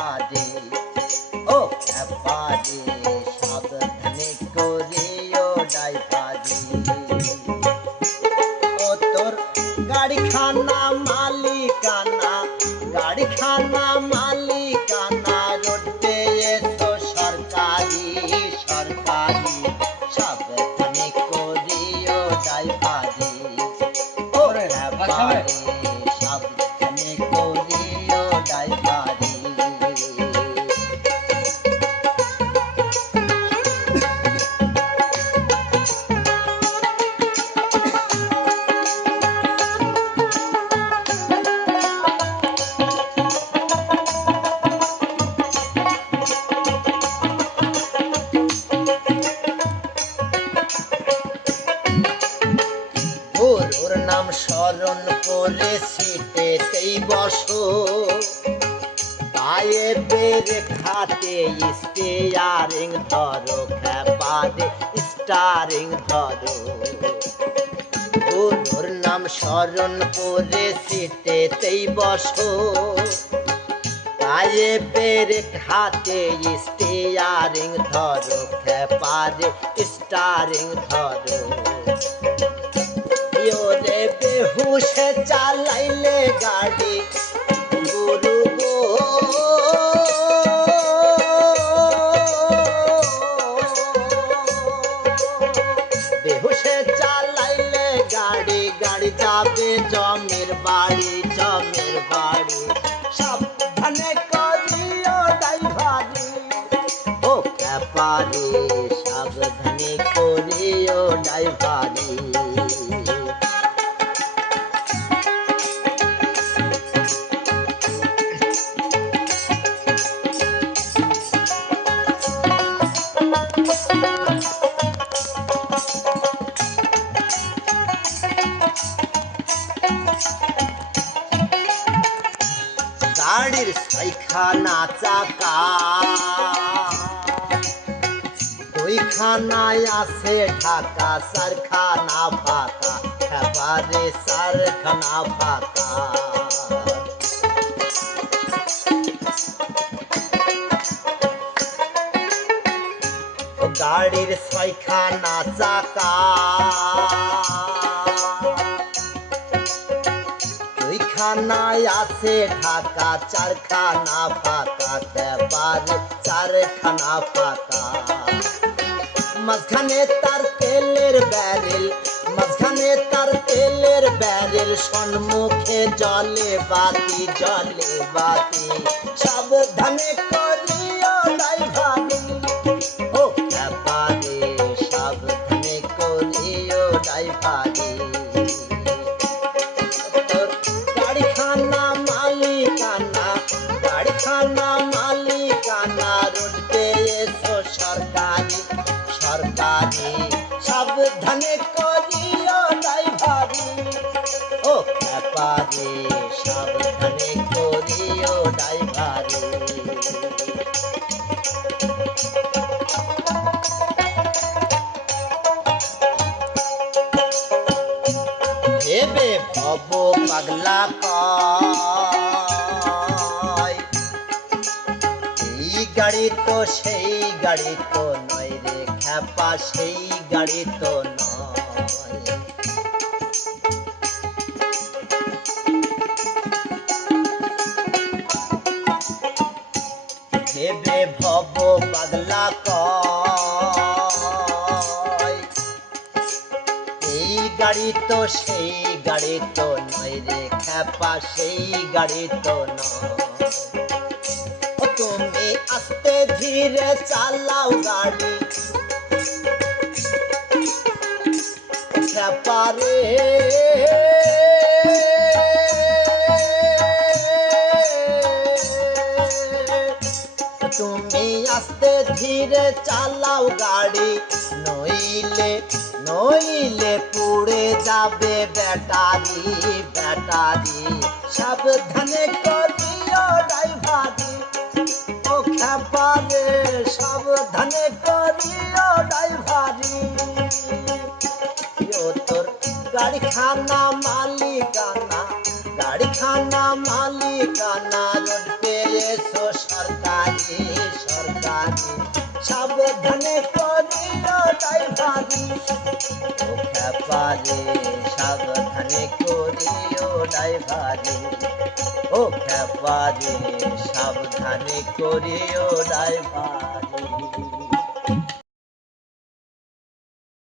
ভারে ও ব্যাপারে সাবধানে করিও ড্রাইভারি ও তোর গাড়িখানা মালিকানা রোডে এসো সরকারি সাবধানে করিও ড্রাইভারি ও ব্যাপারে সাবধানে করিও ড্রাইভারি গুরুর নাম স্মরণ করে সিটেতেই বসো পায়ে ব্রেক হাতে স্টিয়ারিং ধরো ব্যাপারে স্টারিং ধরো গুরুর নাম স্মরণ করে সিটেতেই বসো পায়ে ব্রেক হাতে স্টিয়ারিং ধরো ব্যাপারে স্টারিং ধরো রে বেহুশে চালাইলে গাড়ি গুরু গো বেহুশে চালাইলে গাড়ি যাবে জমের বাড়ি সাবধানে করিও ড্রাইভারি ও ব্যাপারে সাবধানে করিও ড্রাইভারি গাড়ির ছয়খানা চাকা দুইখানায় আছে ঢাকা চারখানা ফাঁকা এবারে চারখানা ফাঁকা গাড়ির ছয়খানা চাকা দুইখানায় আছে ঢাকা চারখানা ফাঁকা এবারে চারখানা ফাঁকা মাঝখানে তার তেলের ব্যারেল সম্মুখে জলে বাতি সাবধানে করিও ড্রাইভারি ও ব্যাপারে সাবধানে করিও ড্রাইভারি গাড়িখানা মালিকানা রোডে এসো সরকারি সাবধানে করিও ড্রাইভারি ও ব্যাপারে সাবধানে করিও ড্রাইভারি ভেবে ভব পাগলা কয় এই গাড়ি তো সেই গাড়ি তো নয় রে খ্যাপা সেই গাড়ি তো নয় ভেবে ভব পাগলা কয় এই গাড়ি তো সেই গাড়ি তো নয় রে খ্যাপা সেই গাড়ি তো নয় তুমি আস্তে ধীরে চালাও গাড়ি খ্যাপারে তুমি আস্তে ধীরে চালাও গাড়ি নইলে পুড়ে যাবে ব্যাটারি সাবধানে করিও ড্রাইভারি ও খ্যাপারে সাবধানে করিও ড্রাইভারি ও তোর গাড়িখানা মালিকানা রোড पे এসো সরকারি সরকারি সাবধানে করিও ড্রাইভারি ও খেপারে সাবধানে করিও ড্রাইভারি ও খেপারে সাবধানে করিও ড্রাইভারি